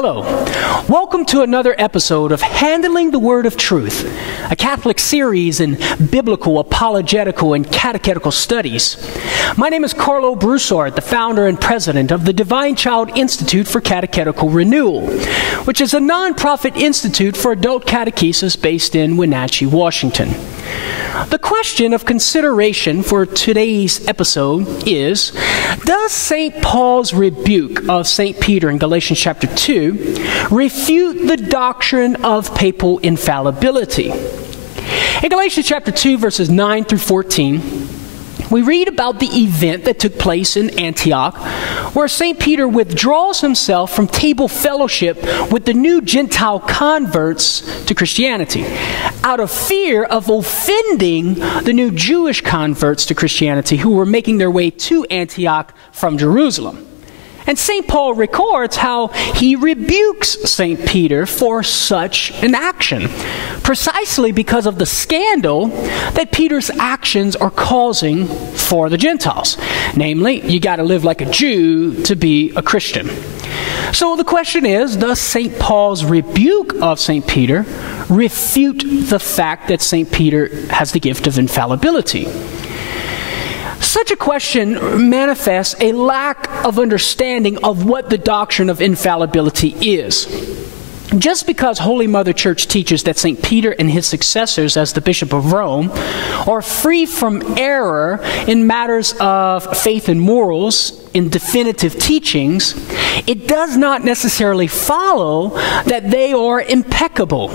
Hello. Welcome to another episode of Handling the Word of Truth, a Catholic series in biblical, apologetical, and catechetical studies. My name is Karlo Broussard, the founder and president of the Divine Child Institute for Catechetical Renewal, which is a nonprofit institute for adult catechesis based in Wenatchee, Washington. The question of consideration for today's episode is, does St. Paul's rebuke of St. Peter in Galatians chapter 2 refute the doctrine of papal infallibility? In Galatians chapter 2, verses 9 through 14, we read about the event that took place in Antioch, where St. Peter withdraws himself from table fellowship with the new Gentile converts to Christianity, out of fear of offending the new Jewish converts to Christianity who were making their way to Antioch from Jerusalem. And St. Paul records how he rebukes St. Peter for such an action, precisely because of the scandal that Peter's actions are causing for the Gentiles. Namely, you got to live like a Jew to be a Christian. So the question is, does St. Paul's rebuke of St. Peter refute the fact that St. Peter has the gift of infallibility? Such a question manifests a lack of understanding of what the doctrine of infallibility is. Just because Holy Mother Church teaches that St. Peter and his successors as the Bishop of Rome are free from error in matters of faith and morals in definitive teachings, it does not necessarily follow that they are impeccable,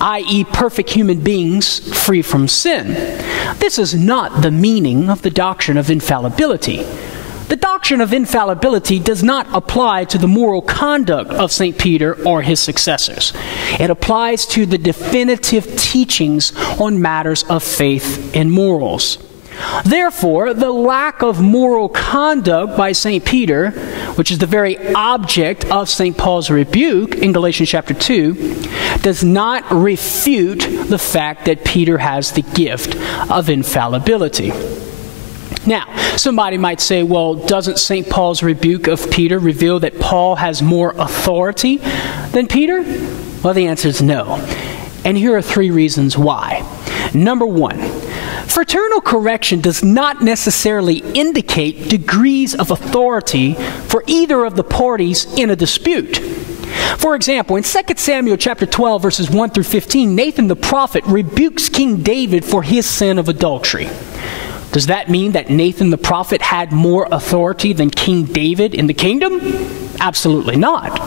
i.e. perfect human beings free from sin. This is not the meaning of the doctrine of infallibility. The doctrine of infallibility does not apply to the moral conduct of St. Peter or his successors. It applies to the definitive teachings on matters of faith and morals. Therefore, the lack of moral conduct by St. Peter, which is the very object of St. Paul's rebuke in Galatians chapter 2, does not refute the fact that Peter has the gift of infallibility. Now, somebody might say, well, doesn't St. Paul's rebuke of Peter reveal that Paul has more authority than Peter? Well, the answer is no. And here are three reasons why. Number one, fraternal correction does not necessarily indicate degrees of authority for either of the parties in a dispute. For example, in 2 Samuel chapter 12, verses 1 through 15, Nathan the prophet rebukes King David for his sin of adultery. Does that mean that Nathan the prophet had more authority than King David in the kingdom? Absolutely not.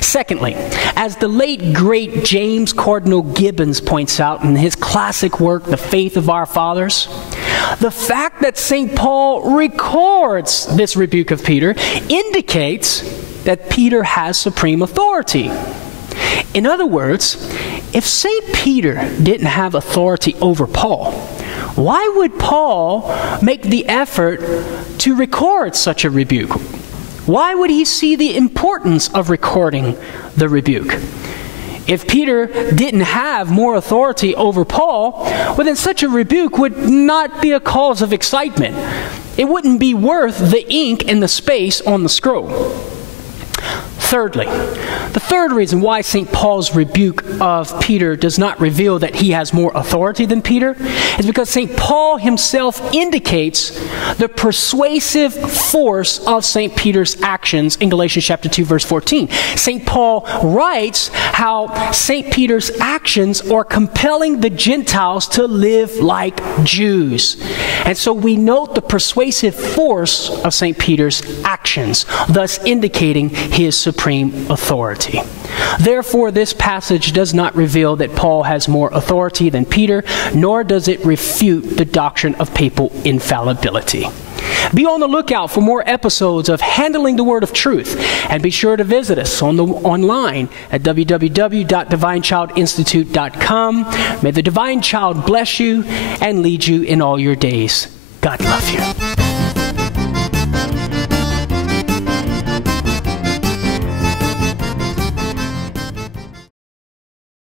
Secondly, as the late, great James Cardinal Gibbons points out in his classic work, The Faith of Our Fathers, the fact that St. Paul records this rebuke of Peter indicates that Peter has supreme authority. In other words, if St. Peter didn't have authority over Paul, why would Paul make the effort to record such a rebuke? Why would he see the importance of recording the rebuke? If Peter didn't have more authority over Paul, well, then such a rebuke would not be a cause of excitement. It wouldn't be worth the ink and the space on the scroll. Thirdly, the third reason why St. Paul's rebuke of Peter does not reveal that he has more authority than Peter is because St. Paul himself indicates the persuasive force of St. Peter's actions in Galatians chapter 2, verse 14. St. Paul writes how St. Peter's actions are compelling the Gentiles to live like Jews. And so we note the persuasive force of St. Peter's actions, thus indicating his supreme authority. Therefore, this passage does not reveal that Paul has more authority than Peter, nor does it refute the doctrine of papal infallibility. Be on the lookout for more episodes of Handling the Word of Truth, and be sure to visit us online at www.divinechildinstitute.com. May the Divine Child bless you and lead you in all your days. God love you.